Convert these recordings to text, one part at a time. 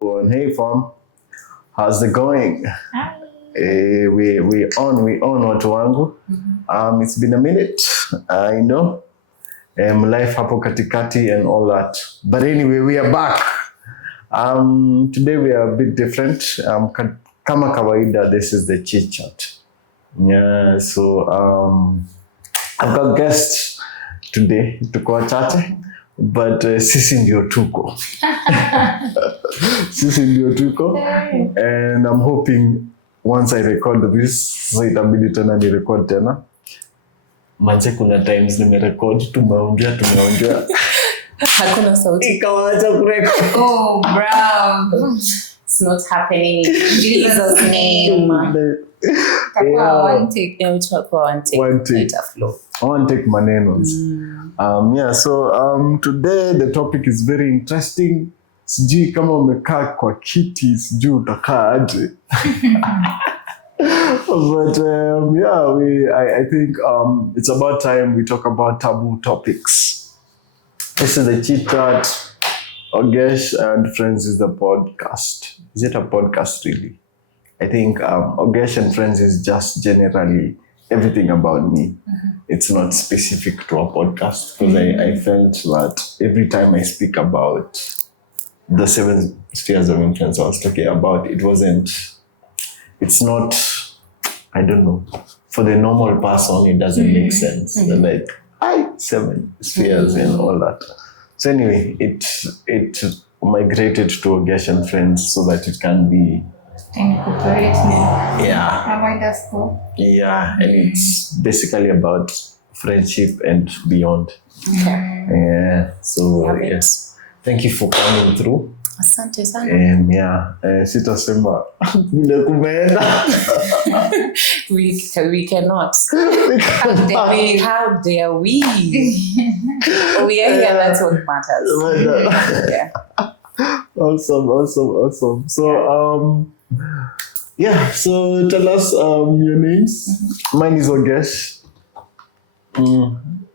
Hey fam, how's it going? Hi. We on watu wangu. It's been a minute, I know. Life hapo katikati and all that. But anyway, we are back. Today we are a bit different. Kama kawaida, this is the Chitchat. Yeah, so I've got guests today. Tuko wachache. But sisi ndio tuko. Sisi ndio tuko. And I'm hoping once I record this, so itabidi tena ni record tena. Manze kuna times nimerecord, tumeongea. Hakuna sauti. Ikawacha kurecord. Oh, bro. It's not happening. In Jesus' name. Yeah. One take. One take. I want to take manenos. So today the topic is very interesting. Sijui kama umekaa kwa kiti, sijui utakaa aje. But I think it's about time we talk about taboo topics. This is the Chitchat. Ogesh and Friends is the podcast. Is it a podcast really? I think Ogesh and Friends is just generally everything about me. It's not specific to a podcast because I felt that every time I speak about the 7 spheres of influence I was talking about, it's not, I don't know, for the normal person, it doesn't make sense. They're like, 7 spheres and all that. So anyway, it migrated to Ogesh and Friends so that it can be Incorporate. Yeah, and it's basically about friendship and beyond. Okay. Yeah, so yes, thank you for coming through. Asante sana. Sitasema vile kumeenda. We cannot. How dare we? We are here, that's what matters. Yeah. Awesome. So so tell us your names. Mine is Ogesh. I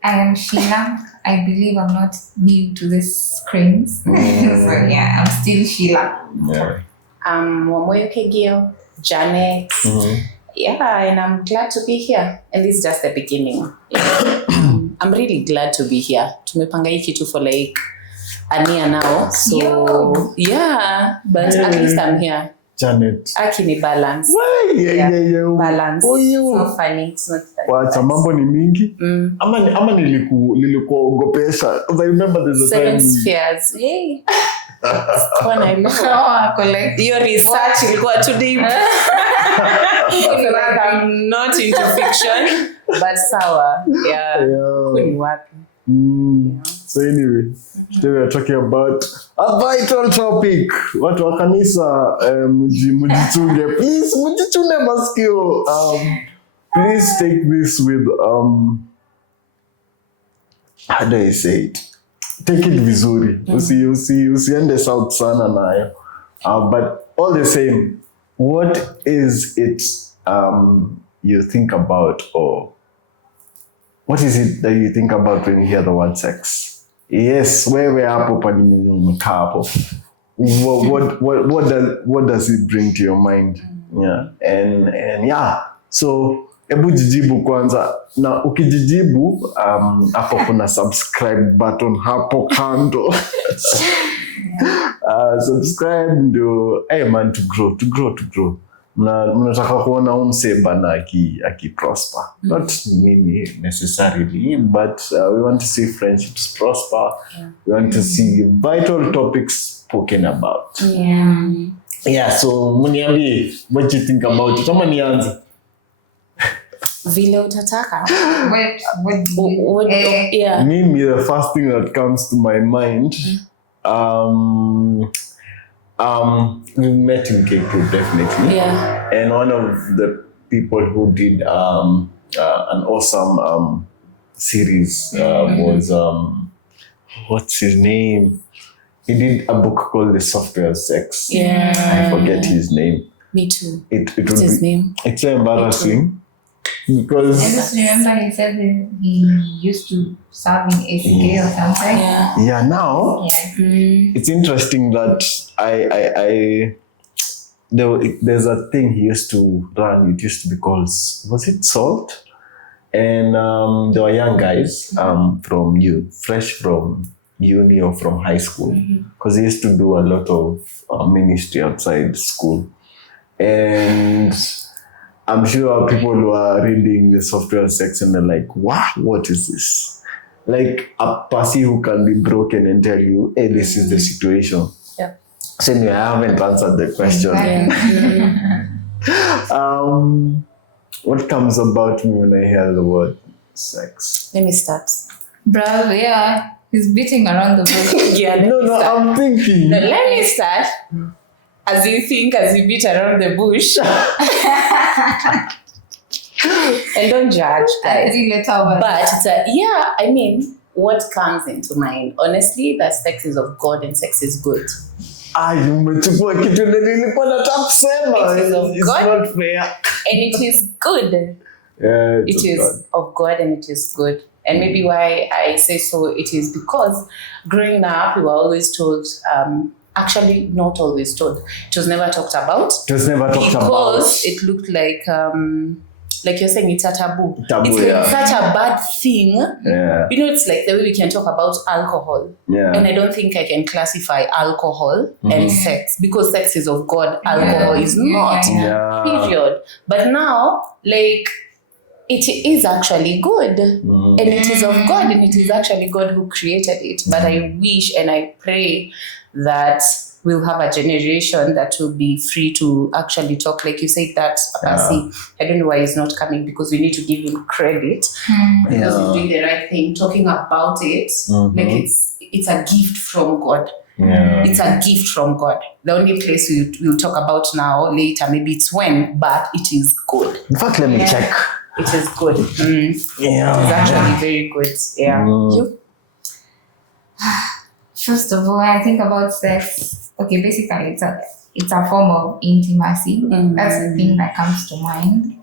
am Sheila. I believe I'm not new to this screens. So I'm still Sheila. Yeah. Wamoyo Kegio, Janet. Yeah, and I'm glad to be here. And this is just the beginning. Yeah. I'm really glad to be here. Tumepanga hii kitu for like a year now. So yeah, but at least I'm here. Janet. Akini balance. Yeah. Balance. Oh, you. It's not funny. It's not funny. Wacha mambo ni mingi. Ama nilikuogopesha. Because I remember there's a 7 time. spheres. Yay. Your research ilikuwa too deep. Like I'm not into fiction, but sawa. Yeah. Kuni wapi. So anyway, today we are talking about a vital topic. Watu wa kanisa mujichunge. Please mujichunge masikio. Please take this with how do I say it? Take it vizuri. Usiende south sana nayo. But all the same, what is it you think about, or what is it that you think about when you hear the word sex? Yes, wewe hapo palimekaa hapo. What does it bring to your mind? Yeah, and so hebu jijibu kwanza, na ukijijibu hapo kuna subscribe button hapo kando. Subscribe ndio man to grow. Mnataka kuona umseba na aki prosper. Not me necessarily, but we want to see friendships prosper. We want to see vital topics spoken about. So muniambie, what do you think about it? Kama nianze Vile utataka. Mimi, the first thing that comes to my mind, we met in Cape Town, definitely. Yeah. And one of the people who did an awesome series was what's his name? He did a book called The Software of Sex. Yeah. I forget his name. Me too. It What's his name? It's so embarrassing. I because just remember he said that he used to serve in ACK or something. Yeah. now Yeah. it's interesting that there's a thing he used to run. It used to be called, was it Salt? And there were young guys from fresh from uni or from high school, because he used to do a lot of ministry outside school. And I'm sure people who are reading the software section, they're like, wow, what is this? Like a pussy who can be broken and tell you, hey, this is the situation. Yeah. So anyway, I haven't answered the question. What comes about me when I hear the word sex? Let me start. Bro, yeah. He's beating around the bush. Yeah, let me No, start. I'm thinking. No, let me start. As you think, as you beat around the bush. And don't judge, guys. But I mean, what comes into mind, honestly, that sex is of God and sex is good. Umechukua kitu nilikuwa nataka kusema. It is of It's God. not fair. And it is good. Yeah, It is of God and it is good. And maybe why I say so, it is because growing up, we were always told, actually not always told, it was never talked about. It was never talked about. Because it looked like you're saying, it's a taboo. Taboo, it's like yeah. such a bad thing. Yeah. You know, it's like the way we can talk about alcohol. Yeah. And I don't think I can classify alcohol and sex, because sex is of God, alcohol is not. Yeah. Period. But now, like, it is actually good. And it is of God, and it is actually God who created it. But I wish and I pray that we'll have a generation that will be free to actually talk. Like you said, that Pasi, I don't know why he's not coming, because we need to give him credit because he's doing the right thing, talking about it. Like it's a gift from God. Yeah. It's a gift from God. The only place we'll talk about now later, maybe it's when, but it is good. In fact, let me check. It is good. Yeah. It's actually very good. Yeah. You? First of all, I think about sex. Okay, basically, it's a form of intimacy. That's the thing that comes to mind.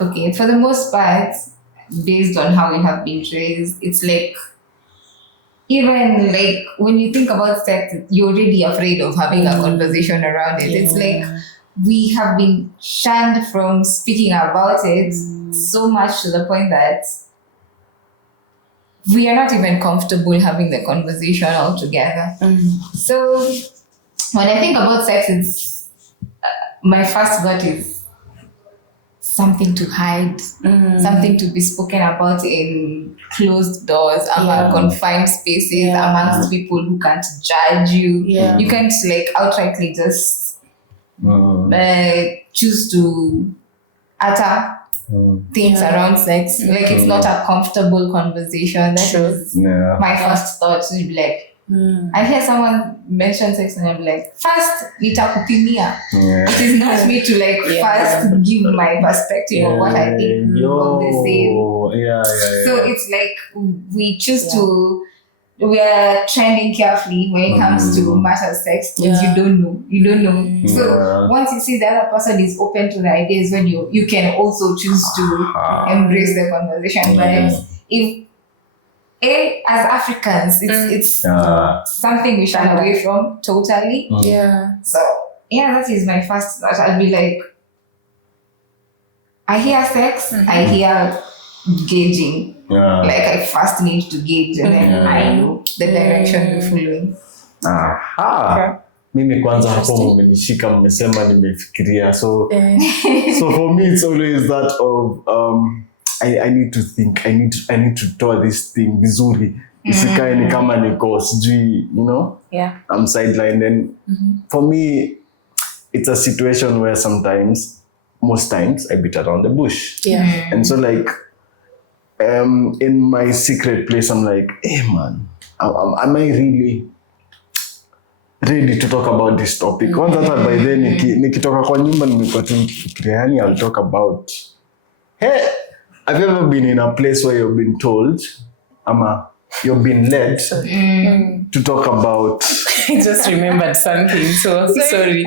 Okay, for the most part, based on how we have been raised, it's like, even like when you think about sex, you're already afraid of having a conversation around it. It's like we have been shunned from speaking about it so much to the point that we are not even comfortable having the conversation altogether. So when I think about sex, it's my first thought is something to hide, something to be spoken about in closed doors, among confined spaces, amongst people who can't judge you. You can't like outrightly just choose to utter things around sex. Like it's not a comfortable conversation. That is my first thought. To be like, I hear someone mention sex and I'm like, first, nitakupimia. It is not me to like first give my perspective of what I think of the same. So it's like we choose to, we are trending carefully when it comes to matter of sex, because you don't know. So once you see the other person is open to the ideas, when you can also choose to embrace the conversation. But if as Africans, it's something we shy away from totally. So that is my first thought. I'll be like, I hear sex, I hear gauging. Like I first need to gauge, and then I know the direction we're following. Mimi kwanza hapo mmenishika, mmesema nimefikiria. So for me it's always that of I need to think, I need to do this thing vizuri. Isikae ni kama niko sijui, you know? I'm sidelined. And for me it's a situation where most times I beat around the bush. And so like in my secret place, I'm like, hey man, am I really ready to talk about this topic? Once that by then, nikitoka kwa nyumba nimekuwa tu nikifikiria, yani I'll talk about, hey, have you ever been in a place where you've been told, you've been led to talk about? I just remembered something, so sorry.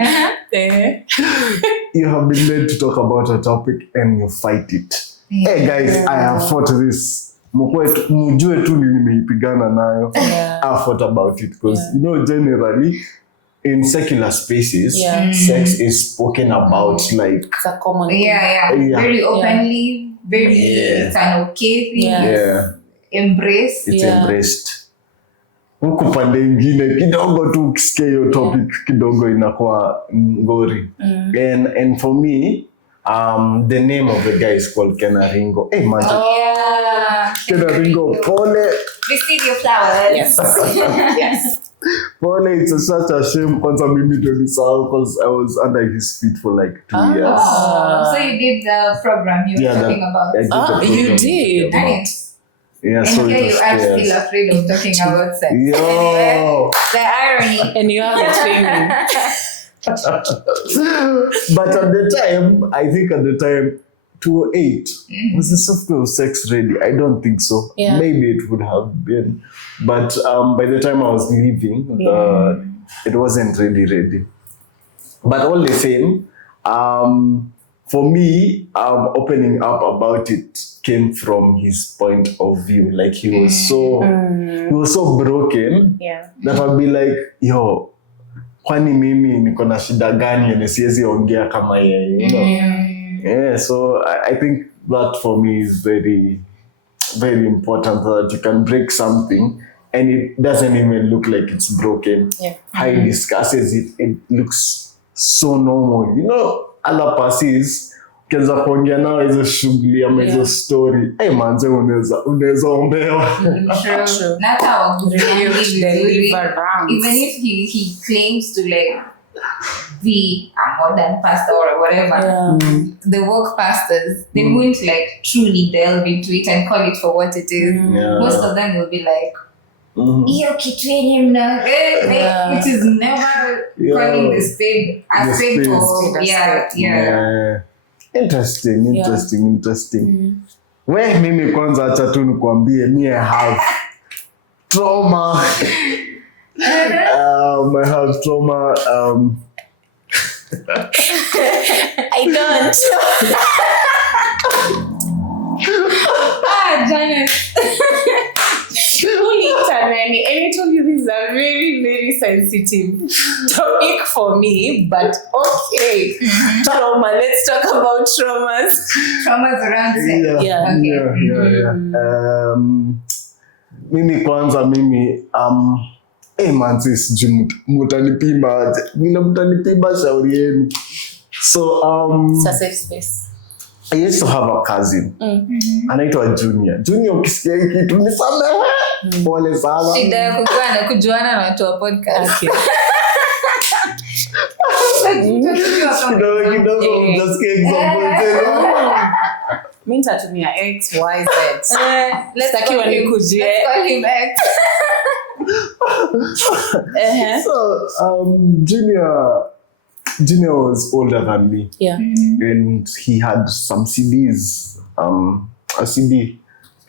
You have been led to talk about a topic and you fight it. Hey guys, I have fought this. Mujue tu nimeipigana nayo. I fought about it because generally in secular spaces, sex is spoken about like it's a common thing. Very openly, very it's an okay thing. Embraced. It's embraced. Huku pande ingine kidogo tu ukisikia hiyo topic kidogo inakuwa ngori. And for me, the name of the guy is called Kenaringo. Hey man. Kenaringo, pole. Receive your flowers. Yes. Pole, it's such a shame kwanza mimi tulisahau because I was under his feet for like 2 years. So you did the program you were talking about. You did. Nice. Yeah, and so here you are still afraid of talking about sex. Yo. The irony. And you have a training. But at the time, 2008, was the software of sex ready? I don't think so. Yeah. Maybe it would have been. But by the time I was leaving, it wasn't ready. But all the same, for me, opening up about it came from his point of view. Like he was so broken that I'd be like, yo, kwani mimi niko na shida gani yenye siwezi ongea kama yeye, Yeah, so I think that for me is very, very important that you can break something and it doesn't even look like it's broken. How he discusses it, it looks so normal. Other passes ukianza kuongea nao hizo shughuli ama hizo story, manze unaweza ombewa. True. That's how even if he claims to like be a modern pastor or whatever, the work pastors, they won't like truly delve into it and call it for what it is. Most of them will be like, hiyo kitu yenye mna which is never calling the spade a spade for Interesting. We mimi kwanza acha tu nikwambie me I have trauma. I have trauma. I don't. Janet. And I told you this is a very, very sensitive topic for me, but okay. Trauma. Let's talk about traumas. Traumas around sex. Mimi kwanza manzi sijui mutanipima shauri yenu. So it's a safe space. I used to have a cousin. Anaitwa Junior ukisikia hiki kitu nisamehe. Pole sana. Shida ya kujuana na watu wa podcast. Kidogo just example. Mimi nitatumia XYZ. Let's call him X. So Junior was older than me. And he had some CDs, a CD.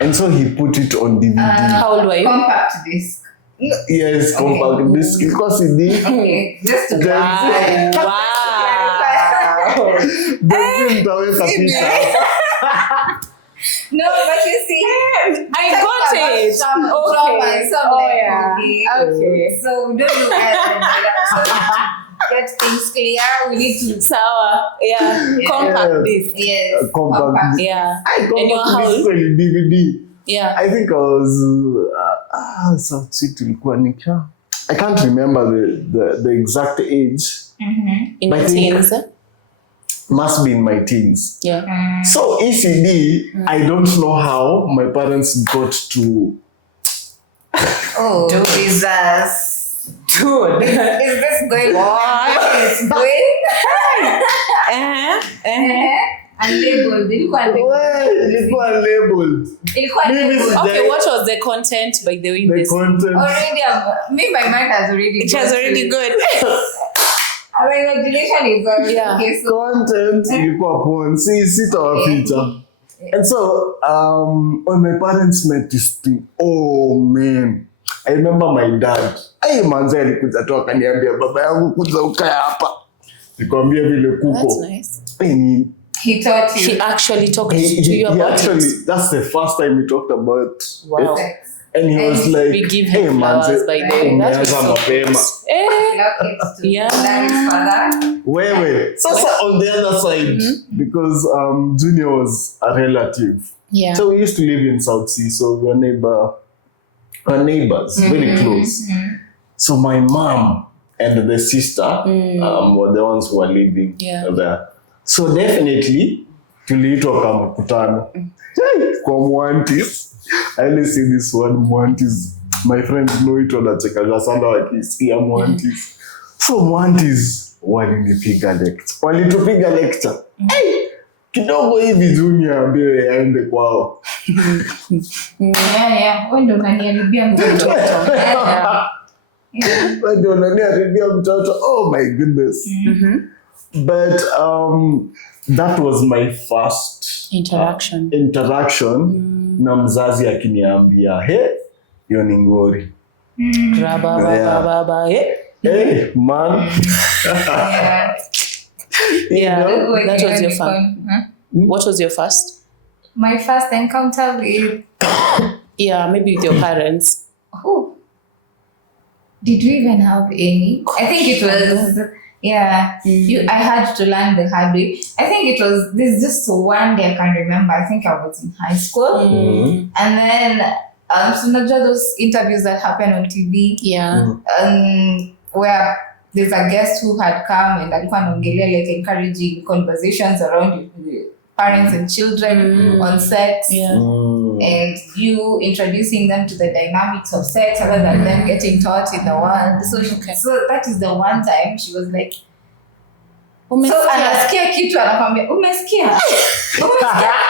And so he put it on DVD. How old were you? Compact disc. Yes, compact disc. Because CD. Okay, just to Wow. No, but you see, I got it. Okay. So we don't do that. Get things clear. We need to. Compact disc. Yes. Compact disc. And your house? DVD. I think I was. I can't remember the exact age. In your teens. Must be in my teens. So ECD, I don't know how my parents got to. Oh, Jesus. Dude. Is this going on? It's going? Unlabeled. Ilikuwa labeled. Okay, what was the content by the way? The content. Already, my mind has already. It has already good. Our imagination is already okay. So content ilikuwa porn. Sitawaficha. And so, when my parents met this thing, oh man, I remember my dad. Manze alikuja tu akaniambia baba yangu kuja ukae hapa. nikwambie vile That's kuko. nice. He taught you. He actually talked to you about it. That's the first time we talked about Wow. it. And he was like, We give hey him man, flowers by the way. That was so mapema. Yeah. That is father. Wewe. So on the other side, because Junior was a relative. Yeah. So we used to live in South Sea, so we were neighbors, very close. So my mom and the sister were the ones who were living there. So definitely, tuliitwa kama mkutano. Kwa Mwantis. I only see this word Mwantis. My friends know it wanacheka sana wakisikia Mwantis. So Mwantis walinipiga lecture. Walitupiga lecture. Kidogo hivi Junior ambaye aende kwao. Wewe ndio unaniharibia mtoto. Wewe ndio unaniharibia mtoto. Oh my goodness. But that was my first interaction na mzazi akiniambia hiyo ni ngori. Hey man. That was your fun. What was your first? My first encounter with maybe with your parents. Who? Did we even have any? I think it was I had to learn the hard way. I think it was just one day I can remember. I think I was in high school. And then so those interviews that happen on TV. Where there's a guest who had come and alikuwa anaongelea like encouraging conversations around parents and children on sex. And you introducing them to the dynamics of sex other than them getting taught in the world. So that is the one time she was like, so anasikia kitu anakwambia umesikia?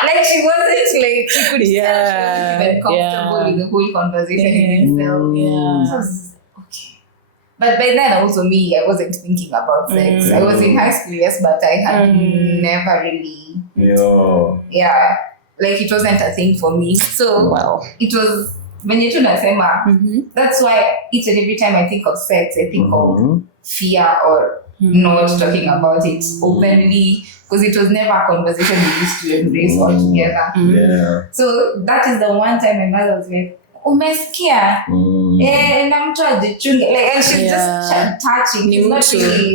Like she wasn't like, she could tell she wasn't even comfortable with the whole conversation in itself. So I was just, okay. But by then also me, I wasn't thinking about sex. I was in high school, yes, but I had never really like it wasn't a thing for me. So it was when you tunasema, that's why each and every time I think of sex, I think of fear or not talking about it openly, because it was never a conversation we used to embrace all together. So that is the one time my mother was like, umesikia? Na mtu ajichunge. Like, and she's just touching. She's not really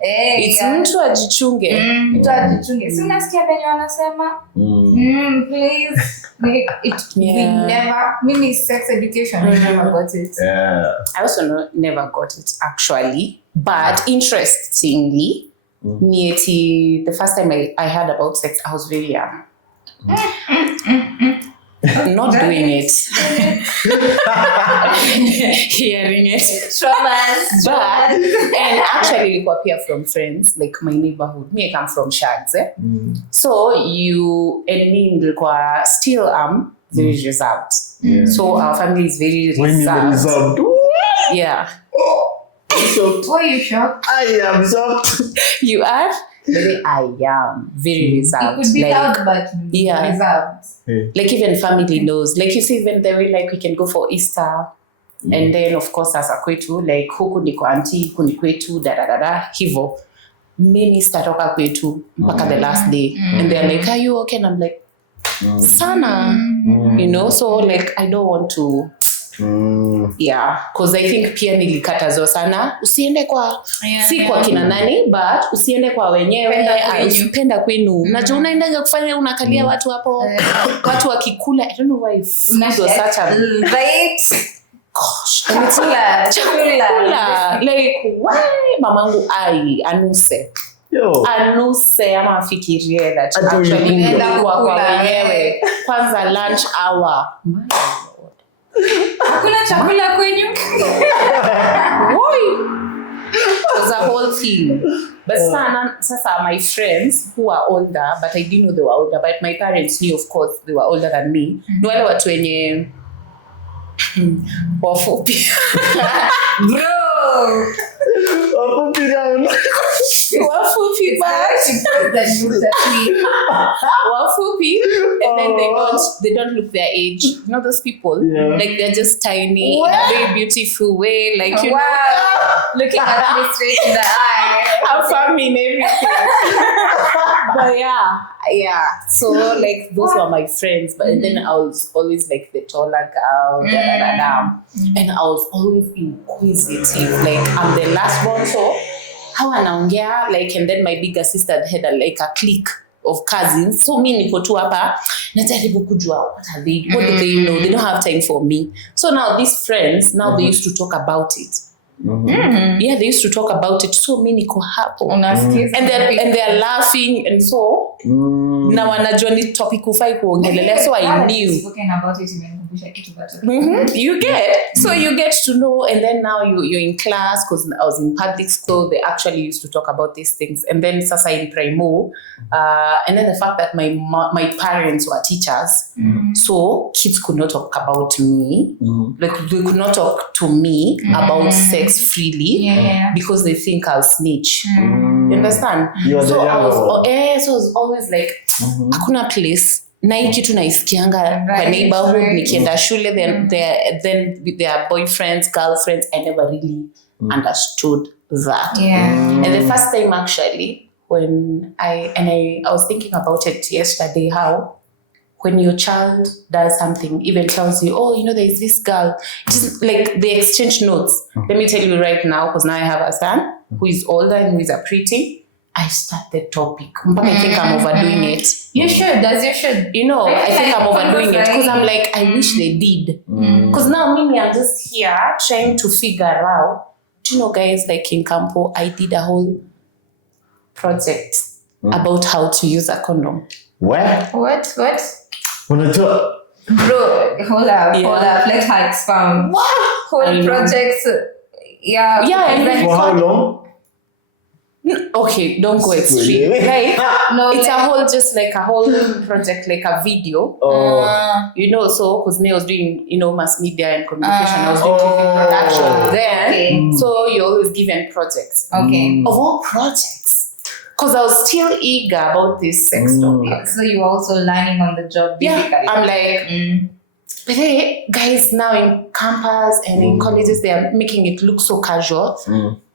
it's mtu ajichunge. Mtu ajichunge. Si unasikia venye wanasema? Please. We never, mini sex education, we never got it. I also never got it actually. But interestingly, the first time I heard about sex, I was very young. Not doing it. Hearing it. Traumas. But, and actually we got here from friends, like my neighborhood. Me, I come from Shags. So you and me still am very reserved. So our family is very reserved. Yeah. Why are you shocked? I am shocked. You are? I am very reserved. It could be loud, but reserved. Like even family knows. Like you see, even the way like we can go for Easter, and then of course as a kwetu, like huku niko auntie, huku ni kwetu, hivo. Mimi statoka kwetu mpaka the last day, and they're like, "Are you okay?" And I'm like, "Sana," you know. So like I don't want to. Because I think pia nilikatazwa sana usiende kwa si kwa kina nani, but usiende kwa wenyewe, usipenda kwenu. Unajua unaendaga kufanya unakalia watu hapo, watu wakikula. I don't know why food was such a right. Gosh, chakula. Like why mamangu anuse ama afikirie that actually kwa wenyewe kwanza lunch hour. Hakuna chakula kwenyu? It was a whole thing. But sasa my friends who are older, but I didn't know they were older, but my parents knew, of course, they were older than me. Ni wale watu wenye wafupi. Bro! Wafupi round. Wafupi back. Wafupi, and then they don't look their age. You know those people? Yeah. Like they're just tiny in a very beautiful way. Like you know, looking at me straight in the eye. I'm family and everything. But yeah. So like those were my friends. But and then I was always like the taller girl, and I was always inquisitive. Like I'm the last one, so how anaongea, like, and then my bigger sister had a clique of cousins. So me niko tu hapa najaribu kujua what do they know. They don't have time for me. So now these friends they used to talk about it. Yeah, they used to talk about it. So me niko hapo and they're laughing, and so na wanajua ni topic ufai kuongelelea. So I knew spoken about it. you get to know, and then now you're in class, because I was in public school. They actually used to talk about these things. And then sasa in Primo, and then the fact that my parents were teachers, so kids could not talk about me, like they could not talk to me about sex freely, because they think I'll snitch. You understand? So I was always like, hakuna place na hii kitu naisikianga kwa neighborhood nikienda shule, then with their boyfriends, girlfriends. I never really understood that. And the first time actually when I was thinking about it yesterday, how when your child does something, even tells you, oh, you know, there's this girl, just like they exchange notes. Let me tell you right now, because now I have a son who is older and who is a pretty. I start the topic. I think I'm overdoing it. You should. You know, I think I'm overdoing it, because I'm like, I wish they did. Because now Mimi, I'm just here trying to figure out. Do you know, guys, like in Campo, I did a whole project about how to use a condom. What? Unajua? Bro, hold up. Let's expound. Whole projects. For how long? Okay, don't go extreme. Like, it's a whole, just like a whole project, like a video. You know, so because me was doing, you know, mass media and communication, I was doing TV production then. So you're always given projects. Okay. Of all projects, because I was still eager about this sex topic. So you were also learning on the job, basically. Yeah, I'm like, but hey, guys, now in campus and in colleges, they are making it look so casual.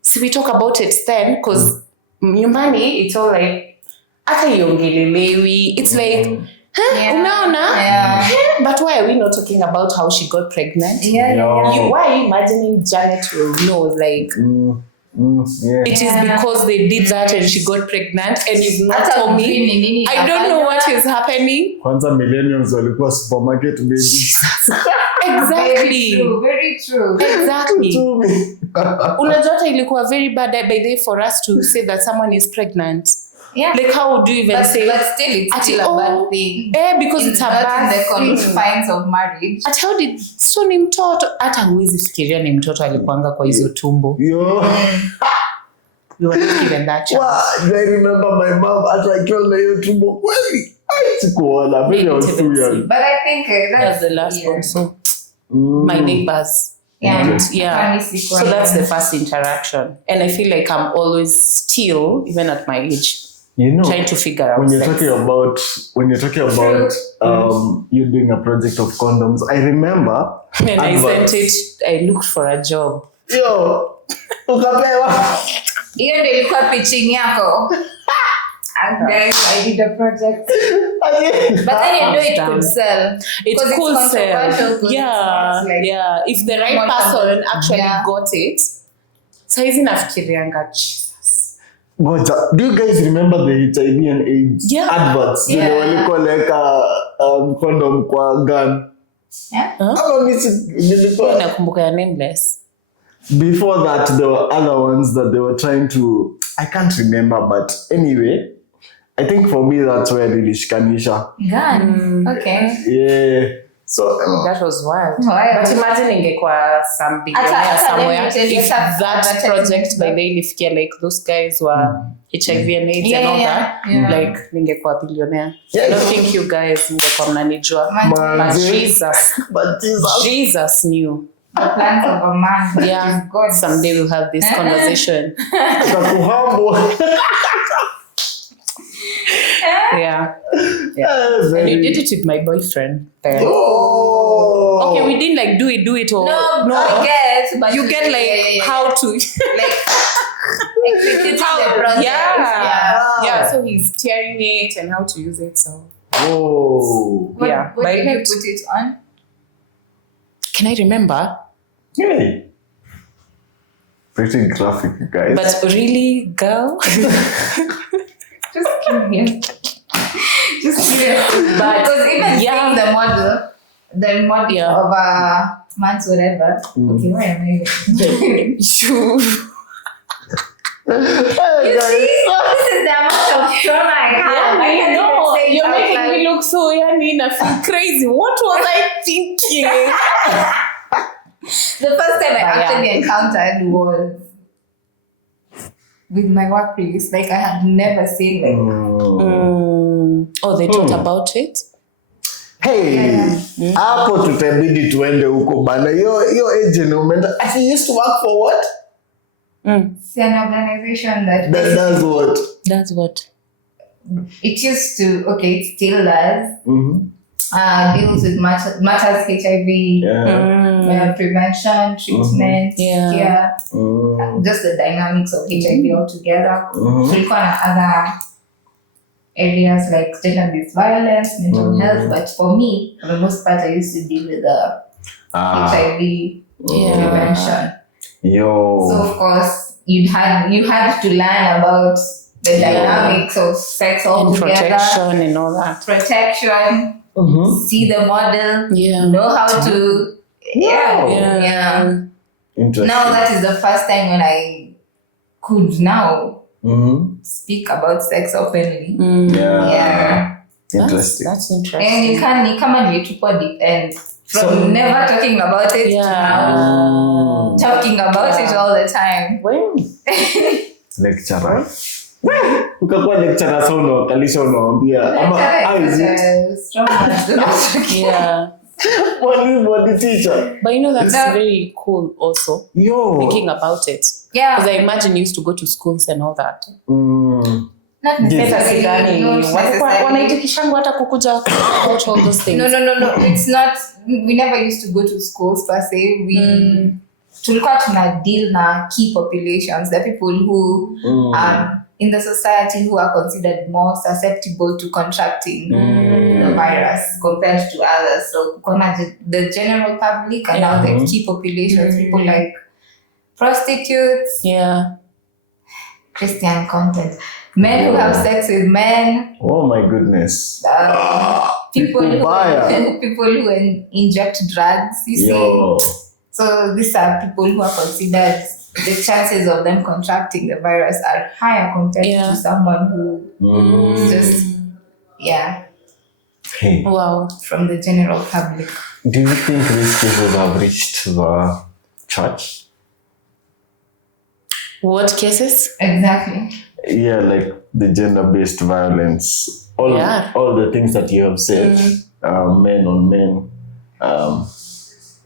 So we talk about it then, because nyumbani, it's all like, ata yongelelewi. It's like, unaona? But why are we not talking about how she got pregnant? Why are you imagining Janet will know? Like, it is because they did that and she got pregnant, and you've not told me. I don't know what is happening. Kwanza millennials walikuwa supermarket babies. Exactly. Very true. Exactly. Unajua hata ilikuwa very bad by the way for us to say that someone is pregnant. Like how would you even say? But still, it's still a bad thing. Because it's a bad thing. In the confines of marriage. At how did so ni mtoto, hata huwezi fikiria ni mtoto alikuanga kwa hizo tumbo. You were not given that chance. I remember my mom after I killed my tumbo. Kweli. Sikuona. Maybe I was too young. But I think that's the last one. So my neighbors. So that's the first interaction, and I feel like I'm always still, even at my age, trying to figure out. When you're talking about you doing a project of condoms, I remember. And I sent it. I looked for a job. Ukapewa. Hiyo ndio ilikuwa pitching yako. And guys, I did a project. But then you know it could sell. It could sell. Yeah. If the right person actually got it. Saizi nafikirianga Jesus. Do you guys remember the HIV and AIDS adverts? Walikuwa like condom kwa gun. Nakumbuka ya Nameless. Before that, there were other ones that they were trying to. I can't remember, but anyway. I think for me that's where nilishikanisha. Gun. Okay. Yeah. So that was wild. But imagine ingekuwa some billionaire somewhere. If that project by the ilifikia like those guys were HIV and AIDS and all that, like ningekuwa billionaire. I don't think you guys ningekuwa mnanijua. But Jesus knew. the plans of a man Yeah. is God. Someday we'll have this conversation. Yeah. And you did it with my boyfriend. Oh. Okay, we didn't like do it or No, I guess, but you get like how to like executing the project. yeah. So he's tearing it and how to use it. So What, Yeah, what but did you it- put it on? can I remember? Hey. Pretty graphic, you guys. But really, girl. Just curious. Just curious. But because even seeing the model Yeah. of a man's whatever. Okay, where am I? You. You see, this is the amount of trauma I have. I can't even say it You're making outside. me look so I feel crazy. What was I thinking? The first time I But actually encountered was with my workplace. Like I had never seen Oh, they talked about it? Hey, hapo tutabidi tuende huko bana. Yo agent umeenda. He used to work for what? it's an organization that That's what. That's what. it used to, okay, it still does, deals with matters HIV, prevention, treatment, Yeah. just the dynamics of HIV altogether. Tulikuwa na other areas like gender-based violence, mental health, but for me, for the most part, I used to deal with the HIV prevention. Yo. So of course, you had to learn about the dynamics of sex And altogether, protection and all that. protection, see the model, Yeah. know how to, yeah. Interesting. Now that is the first time when I could now speak about sex openly. Yeah. Interesting. That's And interesting. you can come and you to deep end from So- never talking about it to now talking about it all the time. Well, Lecturer. Ukakuwa lecturer sasa unawakalisha unawaambia ama how is it? Strong yeah. Mwalimu wa the teacher. But you know, that's No. very cool also, Yo. thinking about it. Yeah. Because I imagine you used to go to schools and all that. Not necessarily. Not necessarily. Wanaitikishangu hata kukuja about all those things. No. It's not. We never used to go to schools per se. Tulikuwa tuna deal na key populations, the people who in the society who are considered more susceptible to contracting the virus compared to others. So the general public and now the key populations, people like prostitutes, Christian content, men who have sex with men, Oh my goodness. people Baya. people who inject drugs, you see. Yo. So these are people who are considered, the chances of them contracting the virus are higher compared to someone who is just, Hey. Wow. from the general public. Do you think these cases have reached the church? What cases? Exactly. Yeah, like the gender-based violence. All the things that you have said. Men on men.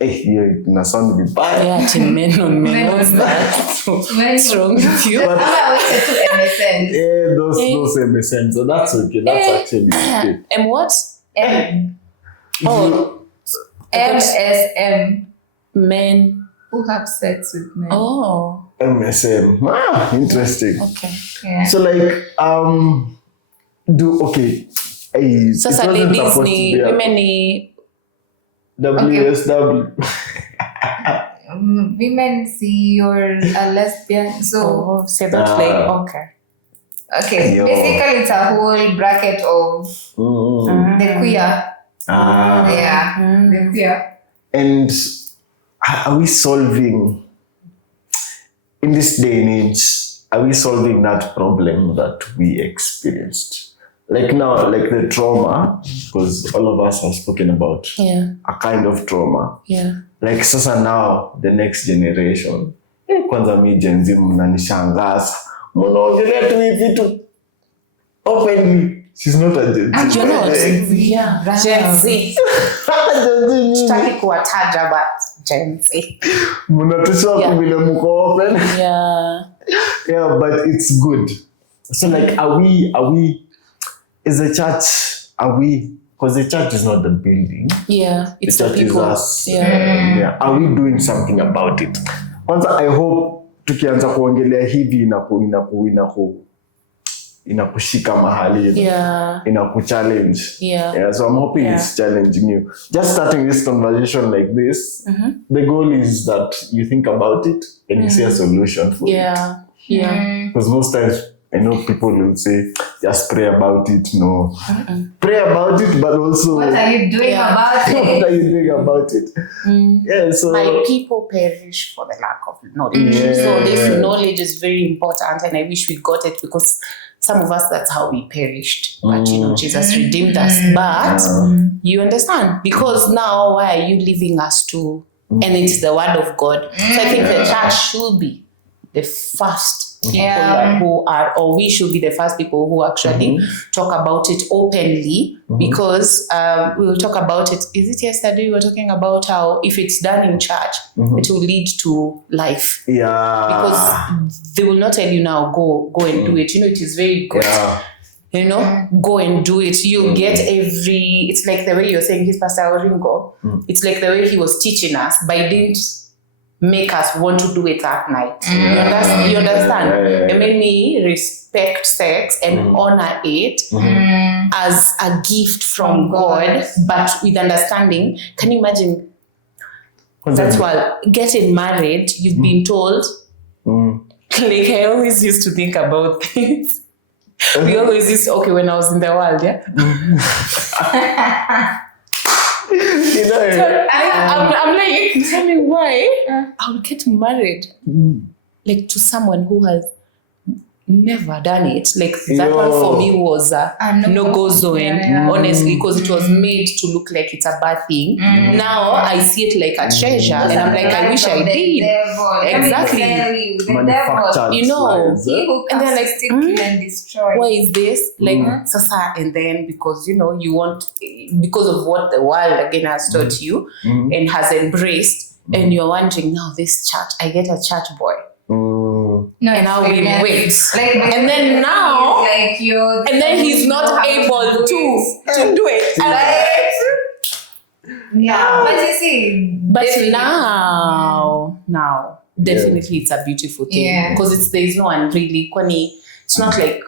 Ina sound vibaya. Yeah, team men on men. What's that? What's wrong with you? I'm always to MSN. Yeah, those MSN. So that's okay. That's actually good. And what? Oh, MSM. men Who have sex with men. Oh, MSM. Interesting. okay. Yeah. So like Sasa ladies ni women ni WSW. Women see you're a lesbian. So say that like okay. okay, Yo. basically it's a whole bracket of the queer. The queer. And are we solving in this day and age? Are we solving that problem that we experienced? Like now, like the trauma, because all of us have spoken about a kind of trauma. Yeah. Like sasa now, the next generation. Kwanza mi Gen Z mnanishangaza. Mnaongelea tu hivi vitu openly. She's not a Gen Z. You're not. Like, Yeah. Gen Z. Tutaki kuwataja but Gen Z. Mnatusha vile mko open. Yeah. Yeah, but it's good. So like, are we, is the church, because the church is not the building. Yeah, it's the the church people. is us. Yeah. Are we doing something about it? Kwanza, I hope tukianza kuongelea hivi inakushika mahali, inakuchallenge. Yeah, so I'm hoping it's challenging you. Just starting this conversation like this, the goal is that you think about it and you see a solution for it. Yeah. Because most times I know people will say, just pray about it. No. Pray about it, but also what are you doing about it? What are you doing about it? Yeah, so my people perish for the lack of knowledge. So this knowledge is very important, and I wish we got it, because some of us, that's how we perished. But Jesus redeemed us. But you understand, because now why are you leaving us to? And it's the word of God. So I think the church should be the first people who are, or we should be the first people who actually talk about it openly, because we will talk about it. Is it yesterday we were talking about how if it's done in church, it will lead to life. Yeah. Because they will not tell you now, go and do it. It is very good. Yeah. Go and do it. You get it's like the way you're saying his Pastor Oringo. It's like the way he was teaching us, but he didn't make us want to do it that night. You understand? It made me respect sex and honor it as a gift from God, but with understanding. Can you imagine? That's why getting married, you've been told, like I always used to think about this. We always used to, when I was in the world, So I'm like, tell me why I would get married like to someone who has never done it. Like that one for me was a no-go zone, honestly, because it was made to look like it's a bad thing. Now I see it like a treasure, and I'm like, I wish I did. Exactly. And they're like, why is this? Like, sasa, and then because, you want, because of what the world again has taught you and has embraced, and you're wondering, now this church, I get a church boy. No, and now we wait. And then now, and then he's not able to do it. But you see, now, definitely it's a beautiful thing, because there's no one really. It's not like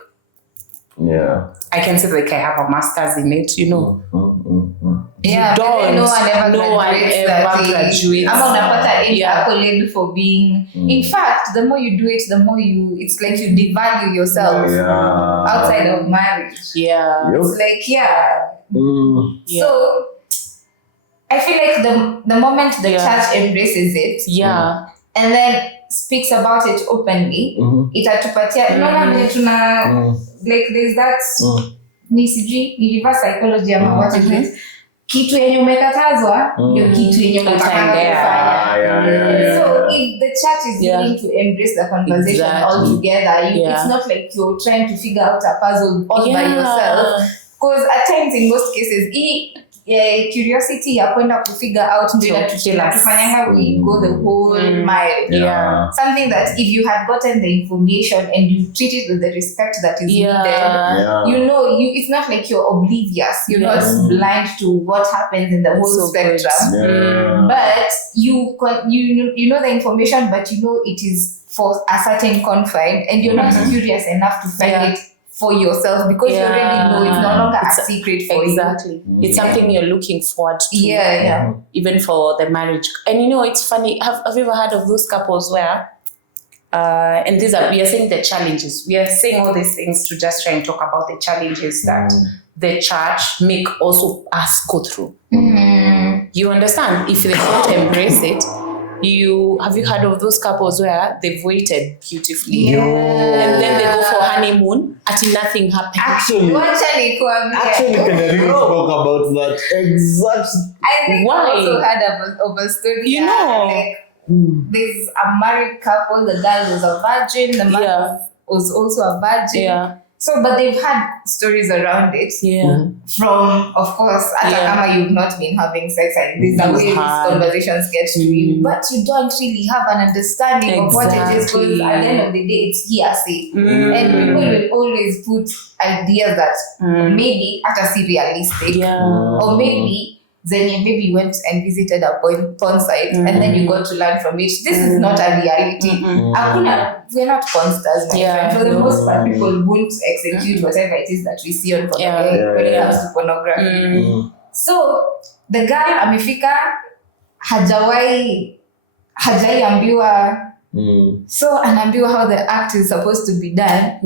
I can say like I have a master's in it, Yeah, don't. No one ever graduates. Unapata accolade for being. In fact, the more you do it, the more it's like you devalue yourself outside of marriage. Yeah. It's like So I feel like the moment the church embraces it, and then speaks about it openly, itatupatia like there's that ni reverse psychology ama what is it? Kitu yenye umekatazwa ndio kitu yenye unataka kufanya. So if the church is willing to embrace the conversation altogether, it's not like you're trying to figure out a puzzle all by yourself, because at times in most cases curiosity ya kwenda kufigure out ndio tufanyanga we go the whole mile. Something that if you had gotten the information and you treat it with the respect that is needed, it's not like you're oblivious, you're not blind to what happens in the whole spectrum, but you know the information, but it is for a certain confine, and you're not curious enough to find it for yourself, because you already know it's no longer a secret for you. It's something you're looking forward to. Even for the marriage. And it's funny, have you ever heard of those couples where and we are saying the challenges. We are saying all these things to just try and talk about the challenges that the church make also us go through. You understand? If they don't embrace it, have you heard of those couples where they've waited beautifully and then they go for honeymoon until nothing happens? Actually, Canary spoke about that exact. I think I also heard of a story. There's a married couple. The girl was a virgin. The man was also a virgin. So, but they've had stories around it. Yeah. From, of course, kama you've not been having sex, and these are ways these conversations get to you, but you don't really have an understanding of what it is, because at the end of the day, it's hearsay. And people will always put ideas that maybe are realistic, or maybe you went and visited a porn site and then you got to learn from it. This is not a reality. We're not monsters, my friend. For the most part, people won't execute whatever it is that we see on pornography when it comes to pornography. So the girl amefika hajai ambiwa, so anaambiwa how the act is supposed to be done.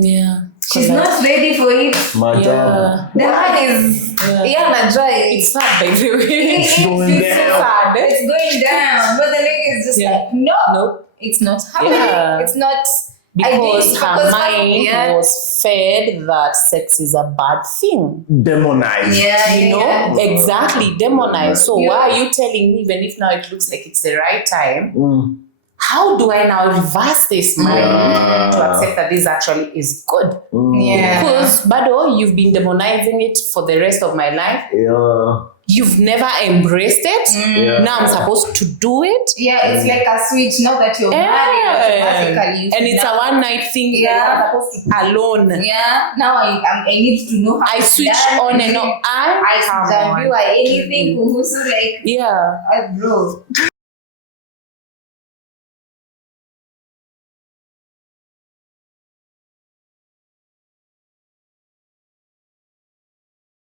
She's not ready for it. The man is it's sad, by the way. It's going down. It's going down. But the lady is just like, no, it's not happening. It's not. Because her mind was fed that sex is a bad thing. Demonized. Exactly, demonized. So why are you telling me, even if now it looks like it's the right time, how do I now reverse this mind to accept that this actually is good? Because, Bado, you've been demonizing it for the rest of my life. You've never embraced it. Now I'm supposed to do it. It's like a switch. Now that you're married, automatically. And it's a one-night thing. You're supposed to be alone. Now I need to know how I switch on and off. I anything kuhusu like bro.